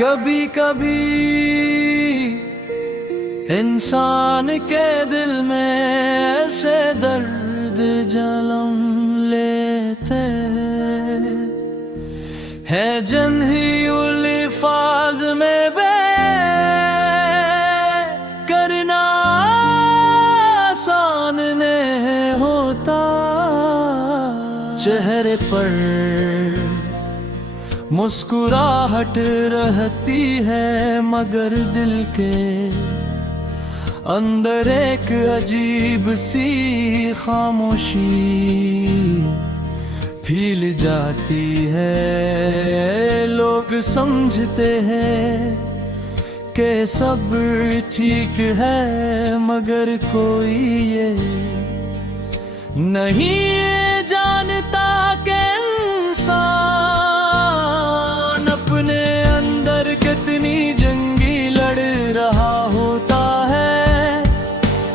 कभी कभी इंसान के दिल में ऐसे दर्द जन्म लेते हैं जिन्हीं अल्फाज में बयां करना आसान नहीं होता। चेहरे पर मुस्कुराहट रहती है मगर दिल के अंदर एक अजीब सी खामोशी फैल जाती है। लोग समझते हैं कि सब ठीक है मगर कोई ये नहीं जानता कि इंसान अपने अंदर कितनी जंगी लड़ रहा होता है।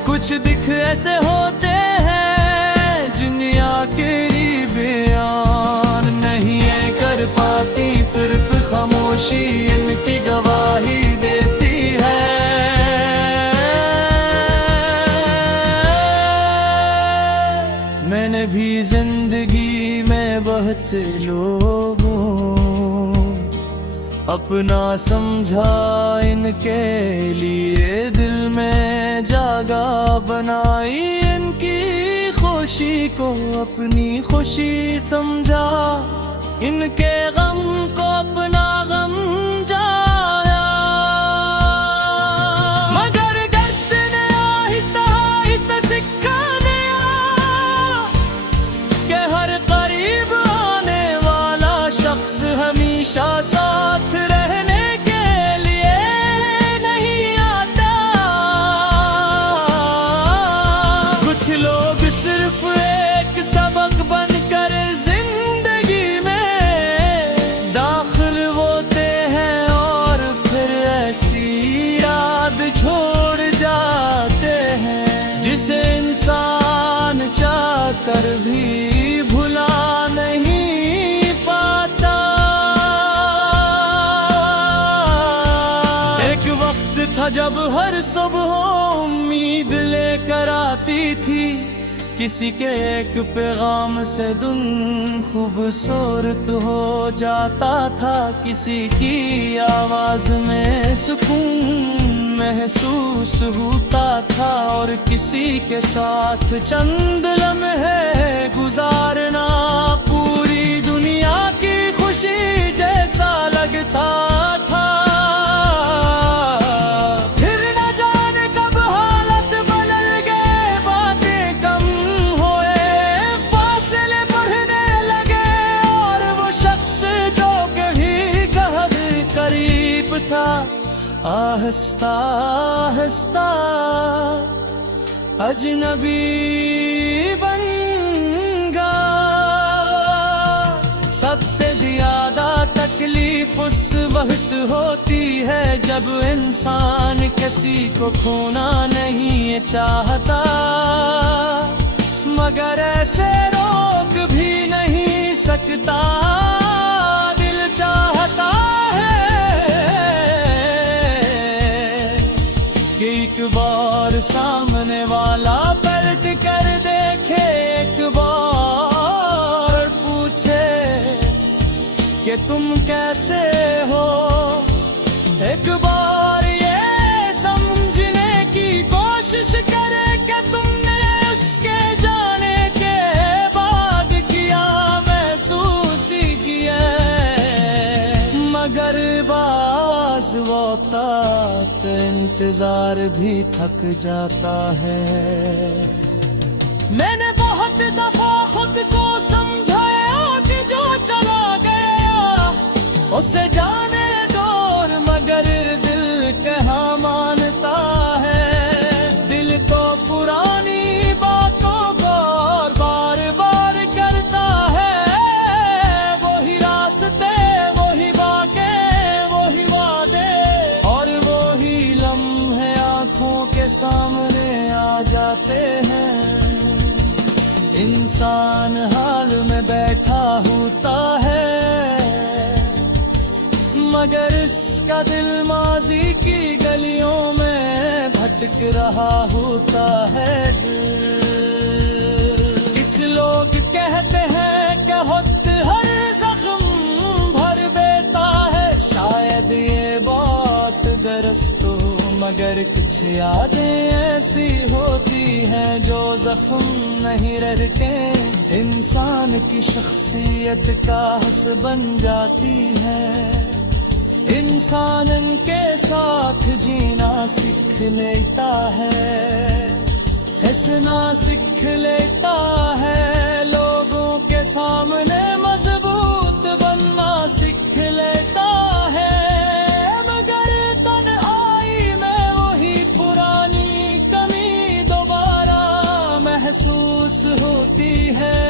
कुछ दिख ऐसे होते हैं जिन्हें आखिरी बयान नहीं है कर पाती, सिर्फ खामोशी इनकी गवाही देती है। मैंने भी जिंदगी में बहुत से लोगों अपना समझा, इनके लिए दिल में जगह बनाई, इनकी खुशी को अपनी खुशी समझा, इनके गम को अपना गम जाया। मगर दर्द ने आहिस्ता आहिस्ता सिखाने कि हर करीब आने वाला शख्स हमेशा साथ रहने के लिए नहीं आता। कुछ लोग सिर्फ एक सबक बनकर जिंदगी में दाखिल होते हैं और फिर ऐसी याद छोड़ जाते हैं जिसे इंसान चाहकर भी भुला नहीं पाता। एक वक्त था जब हर सुबह उम्मीद लेकर आती थी, किसी के एक पैगाम से दिन खूबसूरत हो जाता था, किसी की आवाज में सुकून महसूस होता था और किसी के साथ चंद लम्हे गुजारना पूरी दुनिया की खुशी जैसा लगता था। फिर न जाने कब हालत बदल गए, बातें कम हुए, फासले बढ़ने लगे और वो शख्स जो कभी करीब था आहिस्ता आहिस्ता अजनबी बन गया। सबसे ज्यादा तकलीफ उस वक्त होती है जब इंसान किसी को खोना नहीं चाहता, मगर ऐसे रोक भी नहीं सकता। दिल चाहता है कि एक बार सामने वाला पलट कर देखे, एक बार पूछे कि तुम कैसे हो, एक बार ये समझने की कोशिश करे कि तुमने उसके जाने के बाद किया महसूस किया। मगर बाज़ वक़्त इंतजार भी थक जाता है। मैंने बहुत दफा खुद को समझाया कि जो चला गया उसे जाने दो, मगर दिल कहाँ मानता है। दिल तो पुरानी बातों को बार बार करता है, वही रास्ते वही बातें वही वादे और वही लम्हे आंखों के सामने आ जाते हैं। इंसान हाल में बैठा होता है मगर इसका जिसका दिल माजी की गलियों में भटक रहा होता है। कुछ लोग कहते हैं कि खुद हर जख्म भर देता है, शायद ये बात दुरुस्त हो, मगर कुछ यादें ऐसी होती हैं जो जख्म नहीं रह के इंसान की शख्सियत का हस बन जाती है। इंसान इनके साथ जीना सीख लेता है, हंसना सीख लेता है, लोगों के सामने मजबूत बनना सीख लेता है। मगर तन्हाई में वही पुरानी कमी दोबारा महसूस होती है।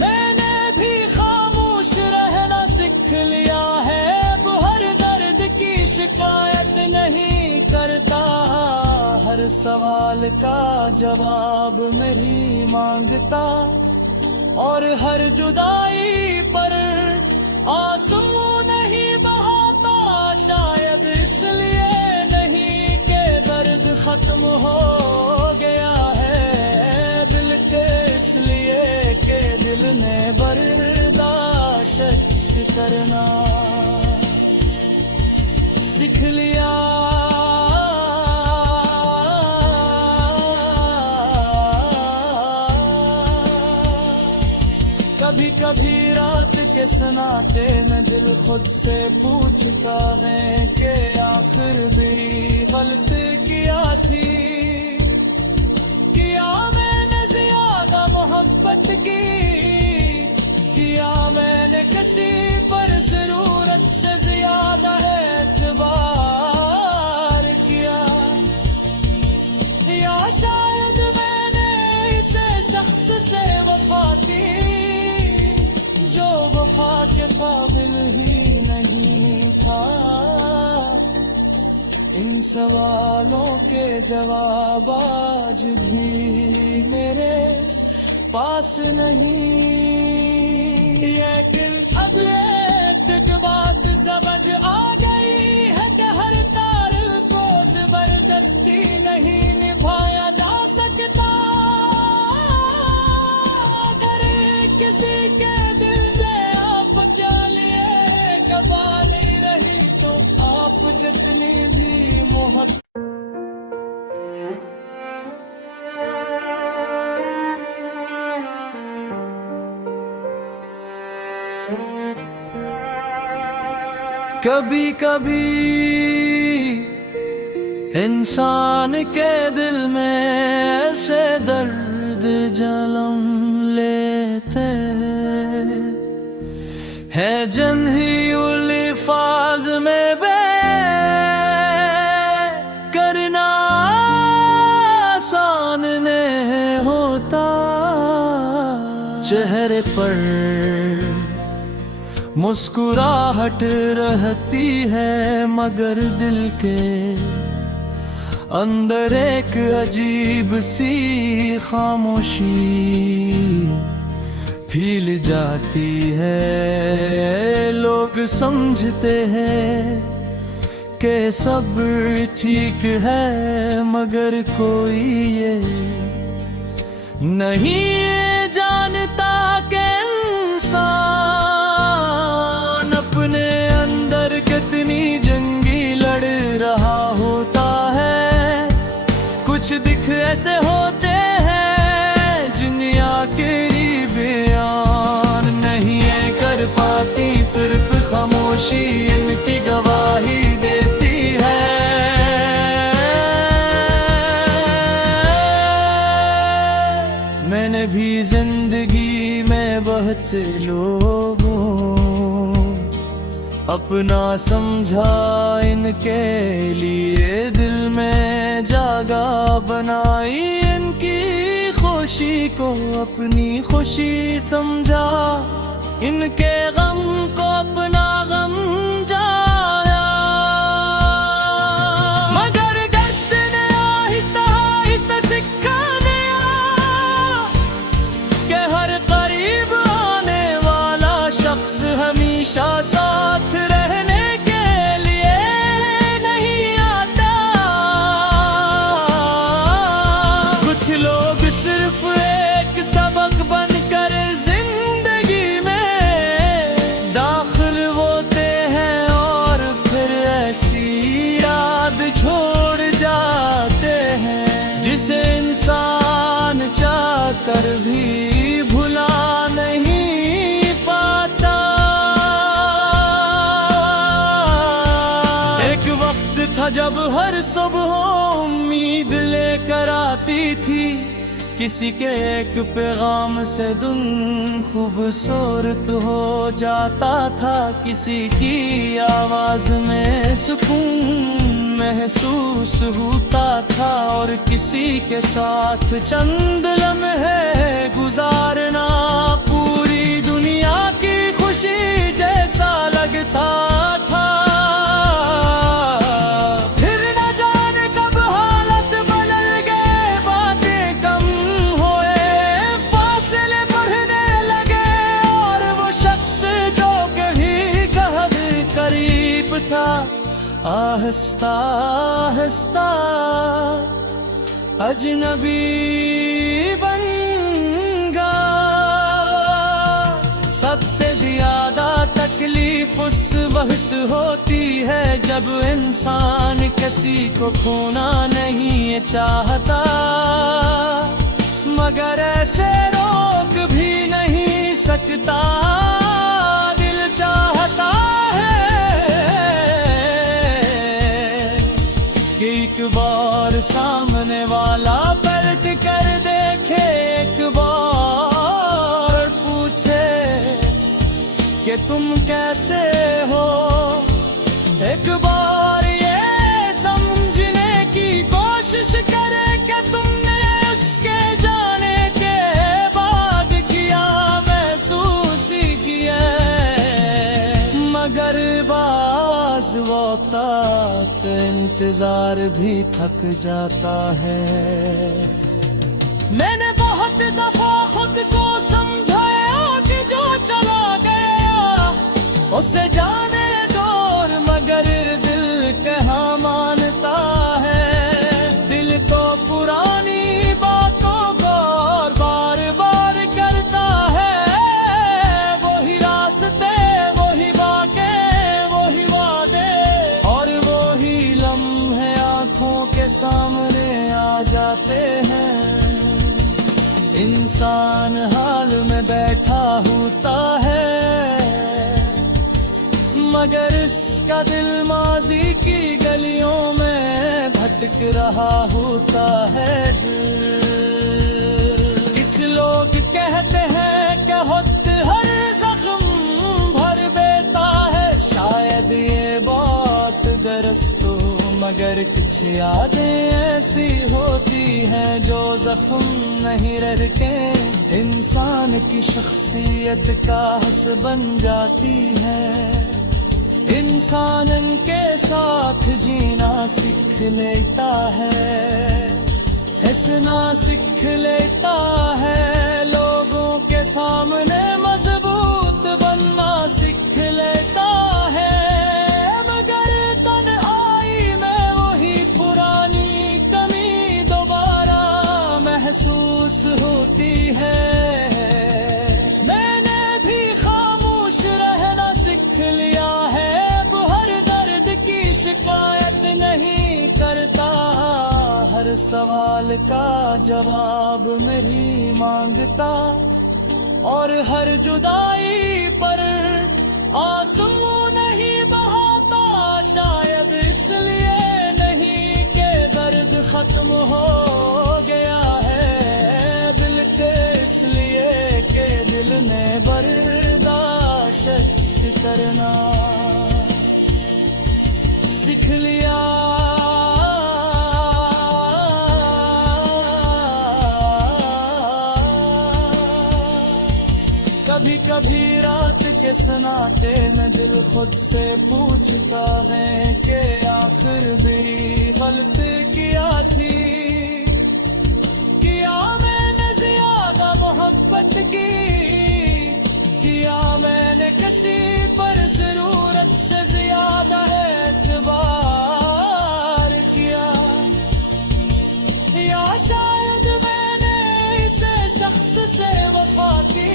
मैंने भी खामोश रहना सीख लिया है, अब हर दर्द की शिकायत नहीं करता, हर सवाल का जवाब मेरी मांगता, और हर जुदाई पर आंसू नहीं बहाता, शायद इसलिए नहीं कि दर्द खत्म हो गया है, बल्कि इसलिए कि दिल ने बर्दाश्त करना सीख लिया। कभी कभी रात के सन्नाटे में दिल खुद से पूछता है कि आखिर मेरी गलती किया थी, किया मैंने ज्यादा मोहब्बत की, किया मैंने किसी पर जरूरत से ज्यादा एतबार किया, या शायद मैंने इसे शख्स से वफा की जो वफा के काबिल ही नहीं था। इन सवालों के जवाब आज भी मेरे पास नहीं, लेकिन अब एक बात समझ आ गई है कि हर तार को जबरदस्ती नहीं निभाया जा सकता। अगर किसी के दिल में आप क्या लिए गवा नहीं रही, तो आप जितनी भी मोहब्बत कभी कभी इंसान के दिल में ऐसे दर्द जन्म लेते हैं जिन्हें अल्फाज में बयां करना आसान नहीं होता। चेहरे पर मुस्कुराहट रहती है, मगर दिल के अंदर एक अजीब सी खामोशी फैल जाती है। लोग समझते हैं कि सब ठीक है, मगर कोई ये नहीं जानता कि इंसान अपने अंदर कितनी जंगी लड़ रहा होता है। कुछ दिख ऐसे होते हैं जिन्हें आखिरी बयान नहीं है कर पाती, सिर्फ खामोशी इनकी गवाही देती है। मैंने भी जिंदगी में बहुत से लोगों अपना समझा, इनके लिए दिल में जगह बनाई, इनकी खुशी को अपनी खुशी समझा, इनके गम को अपना गम जाया। मगर दर्द ने आहिस्ता आहिस्ता सिखाने कि हर करीब आने वाला शख्स हमेशा साथ रहने के कर भी भुला नहीं पाता। एक वक्त था जब हर सुबह उम्मीद लेकर आती थी, किसी के एक पैगाम से दिन खूबसूरत हो जाता था। किसी की आवाज में सुकून महसूस होता था, और किसी के साथ चंद लम्हे गुजारना पूरी दुनिया की खुशी जैसा लगता था। फिर न जाने कब हालत बदल गए, बातें कम हुए, फासले बढ़ने लगे, और वो शख्स जो कभी कभी करीब था आहिस्ता आहिस्ता अजनबी बन गया। सबसे ज्यादा तकलीफ उस वक्त होती है जब इंसान किसी को खोना नहीं चाहता, मगर ऐसे रोक भी नहीं सकता। दिल चाहता है कि एक बार सामने वाला पलट कर देखे, एक बार पूछे कि तुम कैसे हो, एक बार ये समझने की कोशिश करे कि तुमने उसके जाने के बाद किया महसूस किया। मगर बाज़ वक़्त इंतजार भी थक जाता है। मैंने बहुत दफा खुद को समझाया कि जो चला गया उसे जाने दो, मगर दिल कहाँ मानता है। दिल तो पुरानी बातों को बार बार करता है, वही रास्ते वही बातें वही वादे, और वही लम्हे आँखों के सामने आ जाते हैं। इंसान हाल में बैठा होता है, मगर इसका दिल माजी की गलियों में भटक रहा होता है। कुछ लोग कहते हैं कि खुद हर जख्म भर देता है, शायद ये बात दुरुस्त हो, मगर कुछ यादें ऐसी होती हैं जो जख्म नहीं रह के इंसान की शख्सियत का हस बन जाती है। इंसान के साथ जीना सीख लेता है, हंसना सीख लेता है, लोगों के सामने मजबूत बनना सीख लेता है। मगर तन्हाई में वही पुरानी कमी दोबारा महसूस होती है। मैंने भी खामोश रहना सीख लिया है, शिकायत नहीं करता, हर सवाल का जवाब मेरी मांगता, और हर जुदाई पर आंसू नहीं बहाता। शायद इसलिए नहीं कि दर्द खत्म हो गया है, बल्कि इसलिए कि दिल ने बर्दाश्त करना सीख लिया। कभी कभी रात के सन्नाटे में दिल खुद से पूछता है कि आखिर मेरी गलती किया थी, किया मैंने ज्यादा मोहब्बत की, किया मैंने किसी पर जरूरत से ज्यादा एतबार किया, या शायद मैंने ऐसे शख्स से वफा की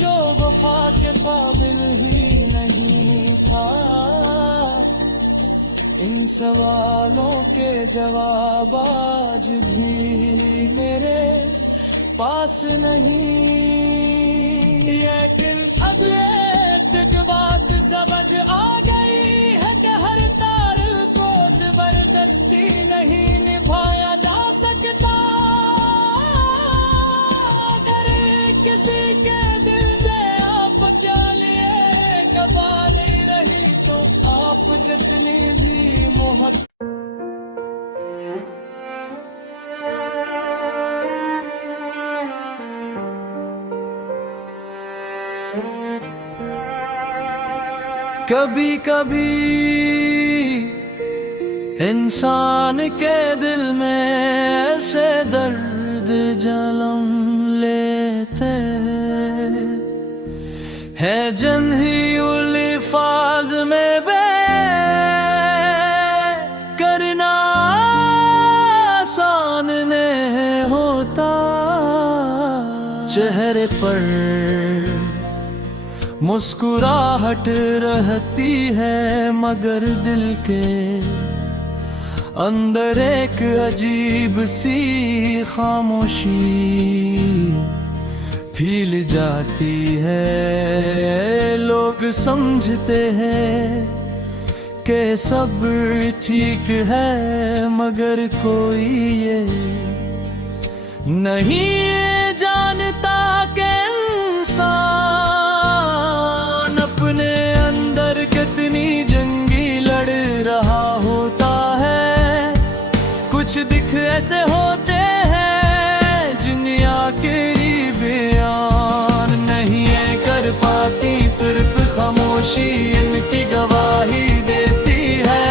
जो वफा के काबिल ही नहीं था। इन सवालों के जवाब आज भी मेरे पास नहीं। लेकिन अब एक बात समझ आ गई है कि हर तार को जबरदस्ती नहीं निभाया जा सकता। अगर किसी के दिल में आप क्या लिए गवा नहीं रही तो आप जितनी भी मोहब्बत कभी कभी इंसान के दिल में ऐसे दर्द जन्म लेते है जन ही उल्फाज में बयां करना आसान नहीं होता। चेहरे पर मुस्कुराहट रहती है मगर दिल के अंदर एक अजीब सी खामोशी फैल जाती है। लोग समझते हैं कि सब ठीक है मगर कोई ये नहीं जानता कि इंसान अपने अंदर कितनी जंगी लड़ रहा होता है। कुछ दिख ऐसे होते हैं जिन्हें आखिरी बयान नहीं है कर पाती, सिर्फ खामोशी इनकी गवाही देती है।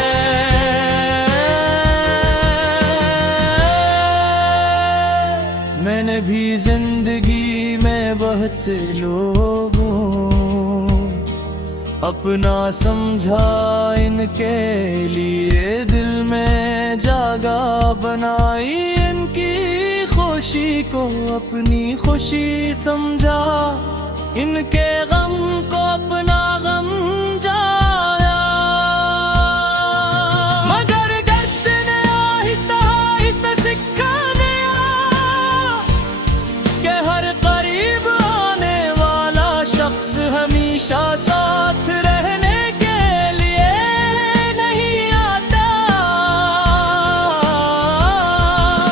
मैंने भी जिंदगी में बहुत से लोगों अपना समझा, इनके लिए दिल में जगह बनाई, इनकी खुशी को अपनी खुशी समझा, इनके गम को अपना गम जाया। मगर दर्द ने आहिस्ता आहिस्ता सिखाने कि हर करीब आने वाला शख्स हमेशा साथ रहने के लिए नहीं आता।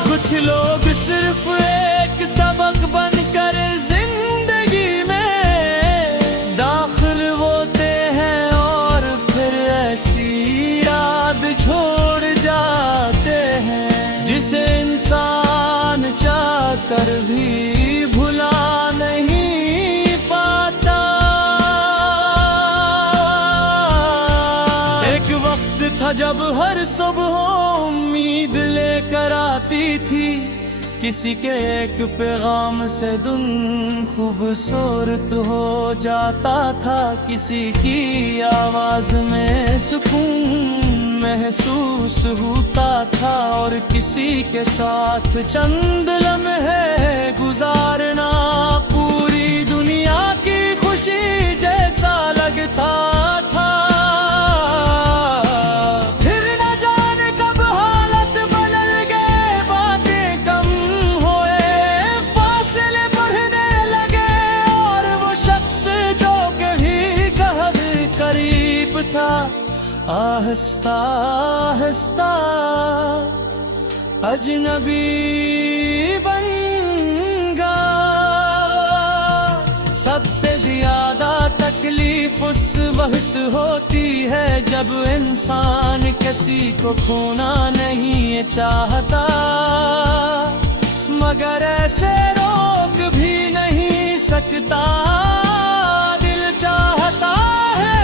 कुछ लोग सिर्फ एक सबक बनकर जिंदगी में दाखिल होते हैं और फिर ऐसी याद छोड़ जाते हैं जिसे इंसान चाह कर भी भुला नहीं पाता। एक वक्त था जब हर सुबह उम्मीद लेकर आती थी, किसी के एक पैगाम से दिन खूबसूरत हो जाता था, किसी की आवाज में सुकून महसूस होता था और किसी के साथ चंद लम्हे गुजारना पूरी दुनिया की खुशी जैसा लगता था। फिर न जाने कब हालत बदल गए, बातें कम हुए, फासले बढ़ने लगे और वो शख्स जो कभी कभी करीब था आहिस्ता आहिस्ता अजनबी बन गया। सबसे ज्यादा तकलीफ उस वक्त होती है जब इंसान किसी को खोना नहीं चाहता, मगर ऐसे रोक भी नहीं सकता। दिल चाहता है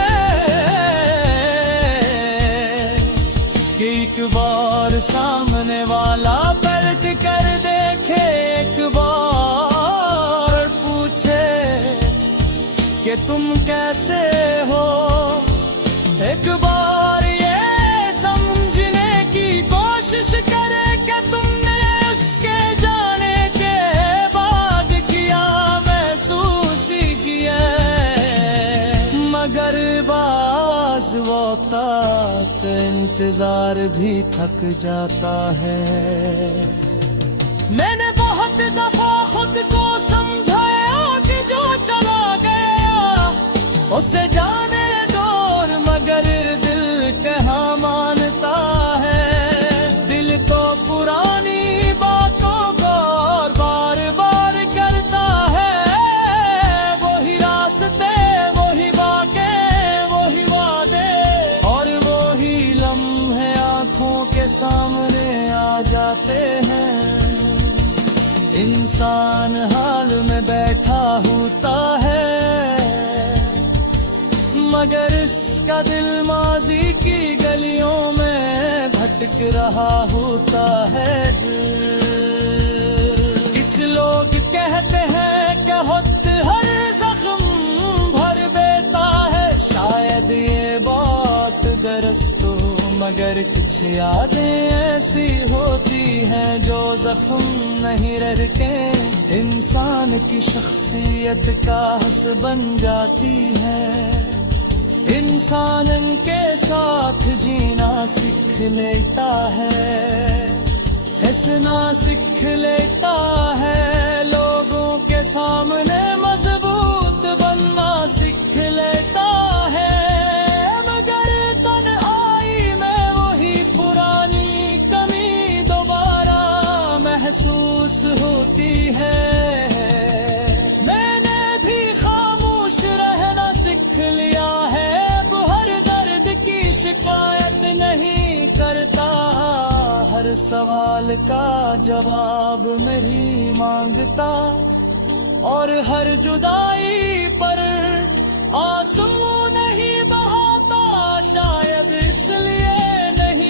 कि एक बार सामने वाला पलट कर देखे, एक बार पूछे कि तुम कैसे हो, एक बार ये समझने की कोशिश करे कि तुमने उसके जाने के बाद किया महसूस किया। मगर बाज़ वक़्त इंतजार भी थक जाता है। मैंने बहुत दफा खुद खुद को समझाया कि जो चला गया उसे जाने दो, मगर दिल कहाँ मानता है। दिल तो पुरानी बातों को और बार बार करता है, वही रास्ते वही बातें वही वादे और वही लम्हे आंखों के सामने आ जाते हैं। इंसान हाल में बैठा होता है, मगर इसका दिल माजी की गलियों में भटक रहा होता है। कुछ लोग कहते हैं कि खुद हर जख्म भर देता है, शायद ये बात दुरुस्त हो, मगर कुछ यादें ऐसी होती हैं जो जख्म नहीं रह के इंसान की शख्सियत का हस बन जाती है। इंसान के साथ जीना सीख लेता है, हंसना सीख लेता है, लोगों के सामने मजबूत बनना सीख लेता है। मगर तन्हाई में वही पुरानी कमी दोबारा महसूस होती है। मैंने भी खामोश रहना सीख लिया है, शिकायत नहीं करता, हर सवाल का जवाब मेरी मांगता और हर जुदाई पर आंसू